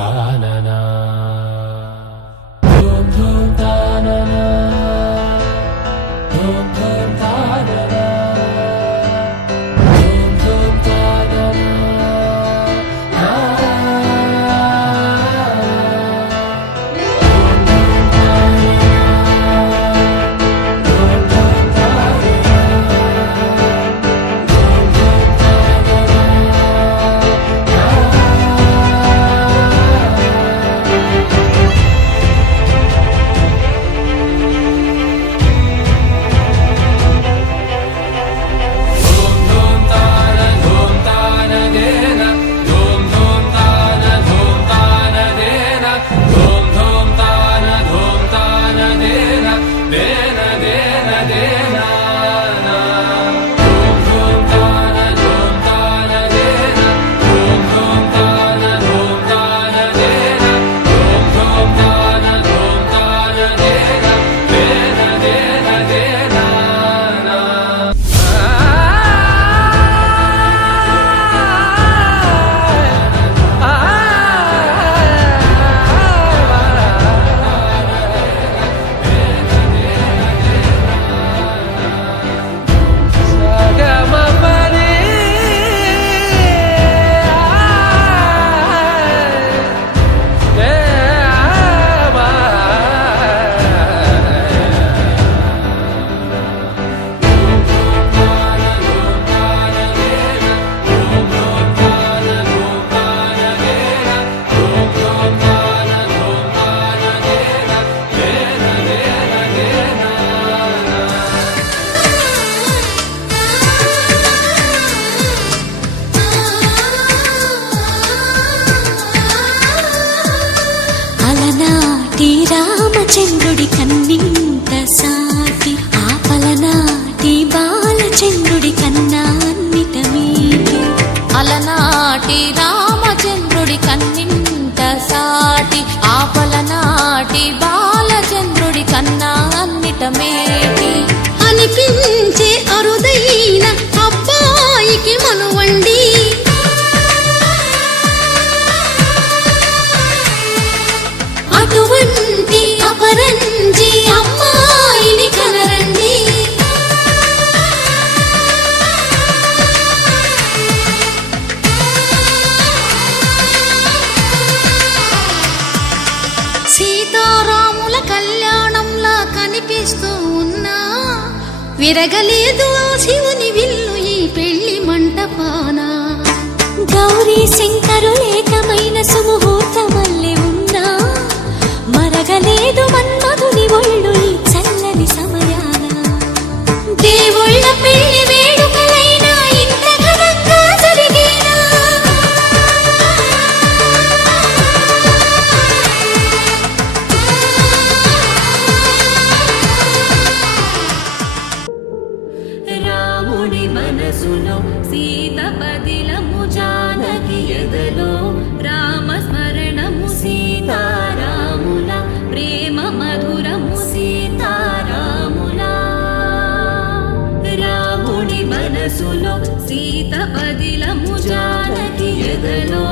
తాననా ధూమ్ ధూమ్ తాననా ధూమ్ ధూమ్ తాననా ధూమ్ ధూమ్ తాననా రామచంద్రుడి కన్నింత సాటి ఆపలనాటి బాలచంద్రుడి కన్నా అన్నిట మీటి అలనాటి రామచంద్రుడి కన్నింత సాటి ఆపలనాటి బాలచంద్రుడి కన్నా అన్నిట మేటి అనిపించే అరుదైన అబ్బాయికి మనువండి అటువంటి అపరంజి అమ్మాయిని కనరండి సీతారాముల కళ్యాణంలా కనిపిస్తూ ఉన్నా విరగలేదు శివుని విల్లు ఈ పెళ్లి మంటపాన గౌరీ శంకరులు ఏకమైన సుముహూర్తమల్లె ఉన్నా మరగలేదు మన్మధుని ఒళ్ళు ఈ చల్లని సమయాన దేవుళ్ళ పెళ్లి వేడుకలైనా ఇంత ఘనంగా జరిగేనా రాముడి మనసులో సీత పదిలము జానకి ఎదలో రామస్మరణము సీతారాముల ప్రేమ మధురము సీతారాముల రాముడి మనసులో సీత పదిలము జానకి ఎదలో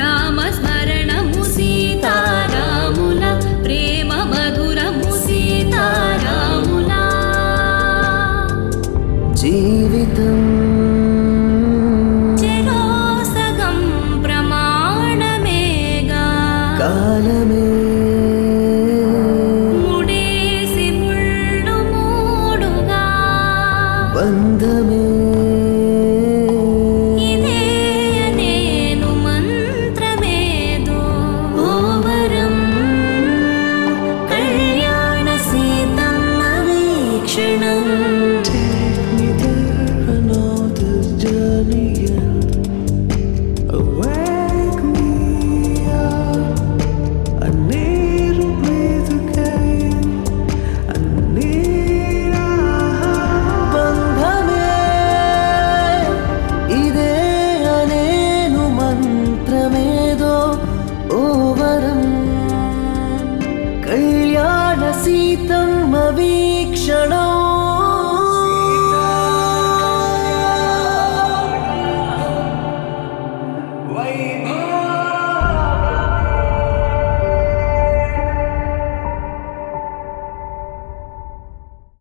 రామస్మరణము సీతారాముల ప్రేమ మధురము సీతారాముల జీవితం చెరోసగం ప్రమాణమేగా కాలమే ముడేసి ముళ్ళు మూడుగా బంధమే